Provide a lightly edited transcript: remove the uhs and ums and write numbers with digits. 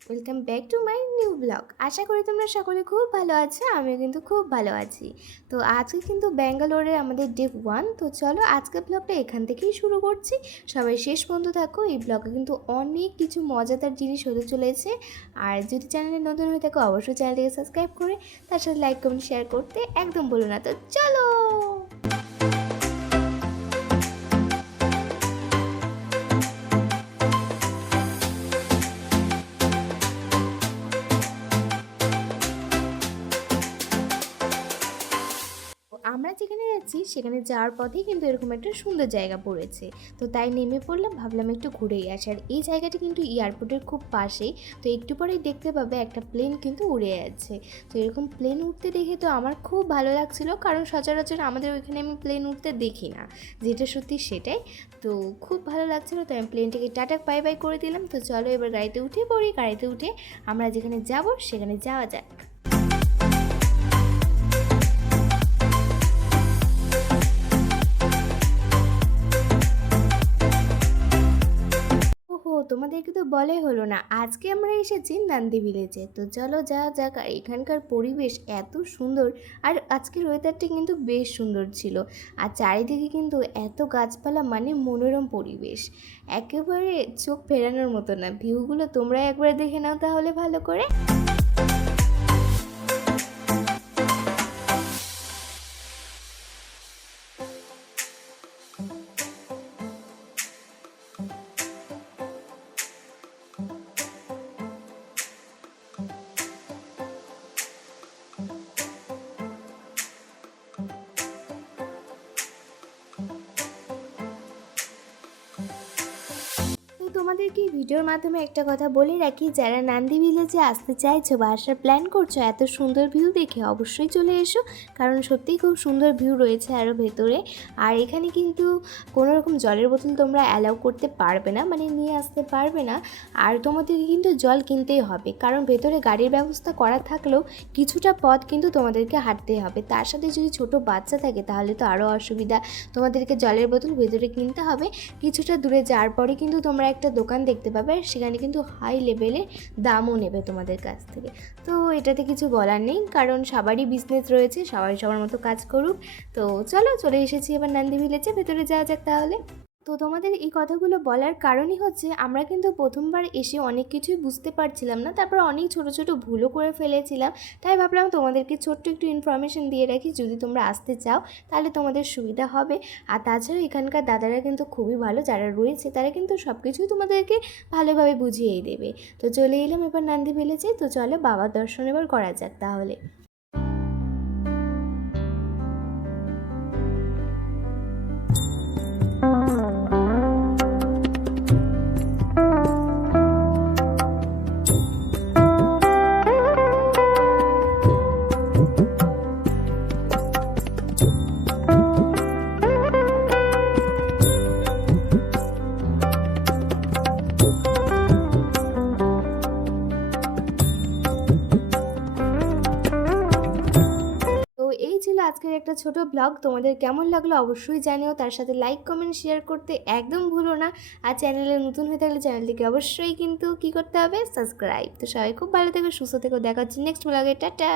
Welcome back to my new blog. আশা করি তোমরা সকলে খুব ভালো আছো, আমিও কিন্তু খুব ভালো আছি। তো আজকে কিন্তু ব্যাঙ্গালোরে আমাদের ডে 1। তো চলো আজকে ব্লগটা এখান থেকেই শুরু করছি। সবাই শেষ পর্যন্ত থাকো, এই ব্লগে কিন্তু অনেক কিছু মজাদার জিনিস হতে চলেছে। আর যদি চ্যানেলে নতুন হয়ে থাকো অবশ্যই চ্যানেলটিকে সাবস্ক্রাইব করে তার সাথে লাইক কমেন্ট শেয়ার করতে একদম বলো না। তো চলো। আমরা যেখানে যাচ্ছি সেখানে যাওয়ার পথেই কিন্তু এরকম একটা সুন্দর জায়গা পড়েছে। তো তাই নেমে পড়লাম, ভাবলাম একটু ঘুরেই আসি। আর এই জায়গাটি কিন্তু এয়ারপোর্টের খুব পাশেই। তো একটু পরেই দেখতে পাবে একটা প্লেন কিন্তু উড়ে যাচ্ছে। তো এরকম প্লেন উঠতে দেখে তো আমার খুব ভালো লাগছিল, কারণ সচরাচর আমাদের ওইখানে আমি প্লেন উঠতে দেখি না, যেটা সত্যি সেটাই। তো খুব ভালো লাগছিলো, তো আমি প্লেনটাকে টাটা বাই বাই করে দিলাম। তো চলো এবার গাড়িতে উঠে পড়ি, গাড়িতে উঠে আমরা যেখানে যাব সেখানে যাওয়া যাক। ওহো, তোমাদেরকে তো বলাই হলো না, আজকে আমরা এসেছি নান্দি ভিলেজে। তো চলো যাওয়া যাক। আর এখানকার পরিবেশ এত সুন্দর, আর আজকের ওয়েদারটা কিন্তু বেশ সুন্দর ছিল। আর চারিদিকে কিন্তু এত গাছপালা, মানে মনোরম পরিবেশ, একেবারে চোখ ফেরানোর মতো না। ভিউগুলো তোমরা একবার দেখে নাও তাহলে ভালো করে। তো তোমাদেরকে এই ভিডিওর মাধ্যমে একটা কথা বলে রাখি, যারা নান্দি ভিলেজে আসতে চাইছো বা আসার প্ল্যান করছো, এত সুন্দর ভিউ দেখে অবশ্যই চলে এসো, কারণ সত্যিই খুব সুন্দর ভিউ রয়েছে আরও ভেতরে। আর এখানে কিন্তু কোনো রকম জলের বোতল তোমরা অ্যালাউ করতে পারবে না, মানে নিয়ে আসতে পারবে না। আর তোমাদেরকে কিন্তু জল কিনতেই হবে, কারণ ভেতরে গাড়ির ব্যবস্থা করা থাকলেও কিছুটা পথ কিন্তু তোমাদেরকে হাঁটতেই হবে। তার সাথে যদি ছোট বাচ্চা থাকে তাহলে তো আরও অসুবিধা, তোমাদেরকে জলের বোতল ভেতরে কিনতে হবে। কিছুটা দূরে যাওয়ার পরে কিন্তু তোমরা একটা দোকান দেখতে পাবে, আর সেখানে কিন্তু হাই লেভেলের দামও নেবে তোমাদের কাছ থেকে। তো এটাতে কিছু বলার নেই, কারণ সবারই বিজনেস রয়েছে, সবাই সবার মতো কাজ করুক। তো চলো চলে এসেছি এবার নান্দি ভিলেজে, ভেতরে যাওয়া যাক তাহলে। তো তোমাদের এই কথাগুলো বলার কারণই হচ্ছে, আমরা কিন্তু প্রথমবার এসে অনেক কিছুই বুঝতে পারছিলাম না, তারপর অনেক ছোট ছোট ভুলও করে ফেলেছিলাম। তাই ভাবলাম তোমাদেরকে ছোট্ট একটু ইনফরমেশন দিয়ে রাখি, যদি তোমরা আসতে চাও তাহলে তোমাদের সুবিধা হবে। আর তাছাড়া এখানকার দাদারা কিন্তু খুবই ভালো, যারা রয়েছে তারা কিন্তু সব কিছুই তোমাদেরকে ভালোভাবে বুঝিয়েই দেবে। তো চলে এলাম এবার নান্দি ভিলেজে। তো চলো বাবার দর্শন এবার করা যাক তাহলে। তো এই ছিল আজকের একটা ছোট ব্লগ। তোমাদের কেমন লাগলো অবশ্যই জানিও, তার সাথে লাইক কমেন্ট শেয়ার করতে একদম ভুলো না। আর চ্যানেলে নতুন হয়ে থাকলে চ্যানেলটিকে অবশ্যই কিন্তু কী করতে হবে, সাবস্ক্রাইব। তো সবাই খুব ভালো থেকো, সুস্থ থেকো, দেখা হচ্ছে নেক্সট ব্লগে। টাটা।